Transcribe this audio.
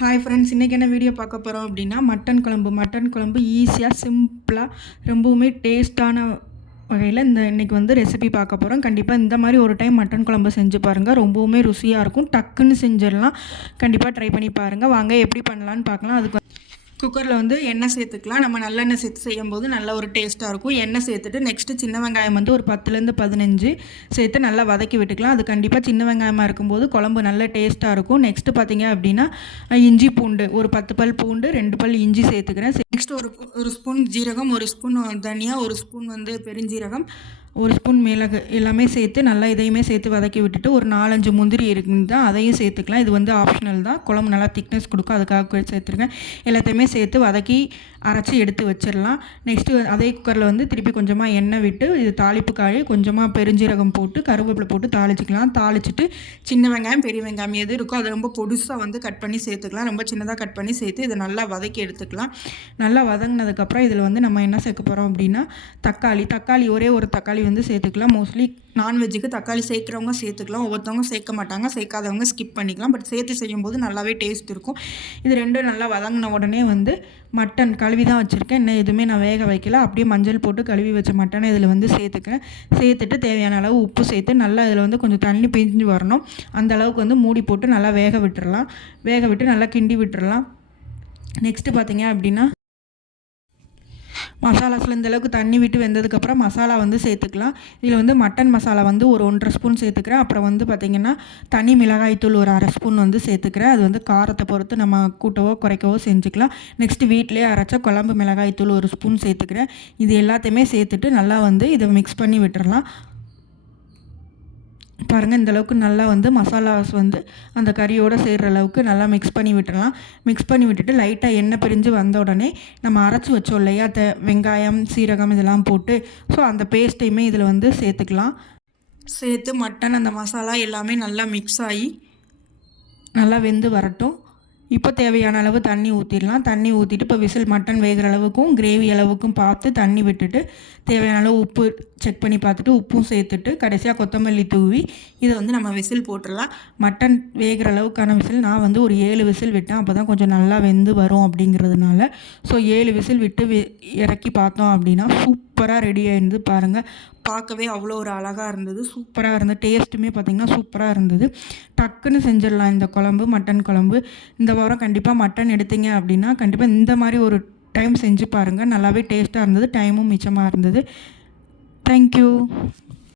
Hi friends, இன்றைக்கி என்ன video பார்க்க போகிறோம் அப்படின்னா மட்டன் குழம்பு ஈஸியாக சிம்பிளாக ரொம்பவுமே டேஸ்ட்டான வகையில் இன்றைக்கி வந்து ரெசிபி பார்க்க போகிறோம். கண்டிப்பாக இந்த மாதிரி ஒரு டைம் மட்டன் குழம்பு செஞ்சு பாருங்கள், ரொம்பவுமே ருசியாக இருக்கும். டக்குன்னு செஞ்சிடலாம். கண்டிப்பாக ட்ரை பண்ணி பாருங்கள். வாங்க எப்படி பண்ணலான்னு பார்க்கலாம். அதுக்கு குக்கரில் வந்து எண்ணெய் சேர்த்துக்கலாம். நம்ம நல்லெண்ணெய் சேர்த்து செய்யும்போது நல்ல ஒரு டேஸ்ட்டாக இருக்கும். எண்ணெய் சேர்த்துட்டு நெக்ஸ்ட்டு சின்ன வெங்காயம் வந்து ஒரு 10லேருந்து 15 சேர்த்து நல்லா வதக்கி விட்டுக்கலாம். அது கண்டிப்பாக சின்ன வெங்காயமாக இருக்கும்போது குழம்பு நல்ல டேஸ்ட்டாக இருக்கும். நெக்ஸ்ட்டு பார்த்திங்க அப்படின்னா இஞ்சி பூண்டு ஒரு 10 பல் பூண்டு 2 பல் இஞ்சி சேர்த்துக்கிறேன். நெக்ஸ்ட் ஒரு ஸ்பூன் ஜீரகம், ஒரு ஸ்பூன் தனியா, ஒரு ஸ்பூன் வந்து பெருஞ்சீரகம், ஒரு ஸ்பூன் மிளகு எல்லாமே சேர்த்து நல்லா இதையுமே சேர்த்து வதக்கி விட்டுட்டு ஒரு 4-5 முந்திரி இருக்குன்னு அதையும் சேர்த்துக்கலாம். இது வந்து ஆப்ஷனல் தான், குழம்பு நல்லா திக்னஸ் கொடுக்கும், அதுக்காக சேர்த்துருக்கேன். எல்லாத்தையுமே சேர்த்து வதக்கி அரைச்சி எடுத்து வச்சிடலாம். நெக்ஸ்ட்டு அதே குக்கரில் வந்து திருப்பி கொஞ்சமாக எண்ணெய் விட்டு இது தாளிப்பு காய் கொஞ்சமாக பெருஞ்சீரகம் போட்டு கருவேப்பிலை போட்டு தாளிச்சிக்கலாம். தாளிச்சிட்டு சின்ன வெங்காயம் பெரிய வெங்காயம் எது இருக்கோ அதை ரொம்ப பொடுசாக வந்து கட் பண்ணி சேர்த்துக்கலாம். ரொம்ப சின்னதாக கட் பண்ணி சேர்த்து இதை நல்லா வதக்கி எடுத்துக்கலாம். நல்லா வதங்கினதுக்கப்புறம் இதில் வந்து நம்ம என்ன சேர்க்க போகிறோம் அப்படின்னா தக்காளி ஒரே ஒரு தக்காளி வந்து சேர்த்துக்கலாம். மோஸ்ட்லி நான்வெஜ்ஜுக்கு தக்காளி சேர்க்குறவங்க சேர்த்துக்கலாம், ஒவ்வொருத்தவங்க சேர்க்க மாட்டாங்க. சேர்க்காதவங்க ஸ்கிப் பண்ணிக்கலாம். பட் சேர்த்து செய்யும்போது நல்லாவே டேஸ்ட் இருக்கும். இது ரெண்டும் நல்லா வதங்கின உடனே வந்து மட்டன் கழுவி தான் வச்சுருக்கேன், இன்னும் எதுவுமே நான் வேக வைக்கல. அப்படியே மஞ்சள் போட்டு கழுவி வச்ச மட்டனை இதில் வந்து சேர்த்துக்கிறேன். சேர்த்துட்டு தேவையான அளவு உப்பு சேர்த்து நல்லா இதில் வந்து கொஞ்சம் தண்ணி பிரிஞ்சு வரணும். அந்த அளவுக்கு வந்து மூடி போட்டு நல்லா வேக விட்டுறலாம். வேக விட்டு நல்லா கிண்டி விட்டுறலாம். நெக்ஸ்ட்டு பார்த்திங்க அப்படின்னா மசாலாஸில் இந்தளவுக்கு தண்ணி விட்டு வெந்ததுக்கப்புறம் மசாலா வந்து சேர்த்துக்கலாம். இதில் வந்து மட்டன் மசாலா வந்து ஒரு 1.5 ஸ்பூன் சேர்த்துக்கிறேன். அப்புறம் வந்து பார்த்திங்கன்னா தனி மிளகாய்த்தூள் ஒரு 1/2 ஸ்பூன் வந்து சேர்த்துக்கிறேன். அது வந்து காரத்தை பொறுத்து நம்ம கூட்டவோ குறைக்கவோ செஞ்சுக்கலாம். நெக்ஸ்ட்டு வீட்டிலே அரைச்ச குழம்பு மிளகாய்த்தூள் 1 ஸ்பூன் சேர்த்துக்கிறேன். இது எல்லாத்தையுமே சேர்த்துட்டு நல்லா வந்து இதை மிக்ஸ் பண்ணி விட்டுறலாம். பாருங்கள், இந்தளவுக்கு நல்லா வந்து மசாலாஸ் வந்து அந்த கறியோடு சேர்கிற அளவுக்கு நல்லா மிக்ஸ் பண்ணி விட்டுடலாம். மிக்ஸ் பண்ணி விட்டுட்டு லைட்டாக எண்ணெய் பிரிஞ்சு வந்த உடனே நம்ம அரைச்சி வச்சோம் இல்லையா, வெங்காயம் சீரகம் இதெல்லாம் போட்டு அந்த பேஸ்ட்டையுமே இதில் வந்து சேர்த்துக்கலாம். சேர்த்து மட்டன் அந்த மசாலா எல்லாமே நல்லா மிக்ஸ் ஆகி நல்லா வெந்து வரட்டும். இப்போ தேவையான அளவு தண்ணி ஊற்றிடலாம். தண்ணி ஊற்றிட்டு இப்போ விசில் மட்டன் வேகிற அளவுக்கும் கிரேவி அளவுக்கும் பார்த்து தண்ணி விட்டுட்டு தேவையான அளவு உப்பு செக் பண்ணி பார்த்துட்டு உப்பும் சேர்த்துட்டு கடைசியாக கொத்தமல்லி தூவி இதை வந்து நம்ம விசில் போட்டுடலாம். மட்டன் வேகிற அளவுக்கான விசில் நான் வந்து ஒரு 7 விசில் விட்டேன். அப்போ தான் கொஞ்சம் நல்லா வெந்து வரும் அப்படிங்கிறதுனால. ஸோ 7 விசில் விட்டு இறக்கி பார்த்தோம் அப்படின்னா சூப்பராக ரெடி ஆகிருந்து. பாருங்கள், பார்க்கவே அவ்வளோ ஒரு அழகாக இருந்தது, சூப்பராக இருந்தது. டேஸ்ட்டுமே பார்த்திங்கன்னா சூப்பராக இருந்தது. டக்குன்னு செஞ்சிடலாம் இந்த குழம்பு, மட்டன் குழம்பு. இந்த வாரம் கண்டிப்பாக மட்டன் எடுத்தீங்க அப்படின்னா கண்டிப்பாக இந்த மாதிரி ஒரு டைம் செஞ்சு பாருங்கள். நல்லாவே டேஸ்ட்டாக இருந்தது, டைமும் மிச்சமாக இருந்தது. தேங்க்யூ.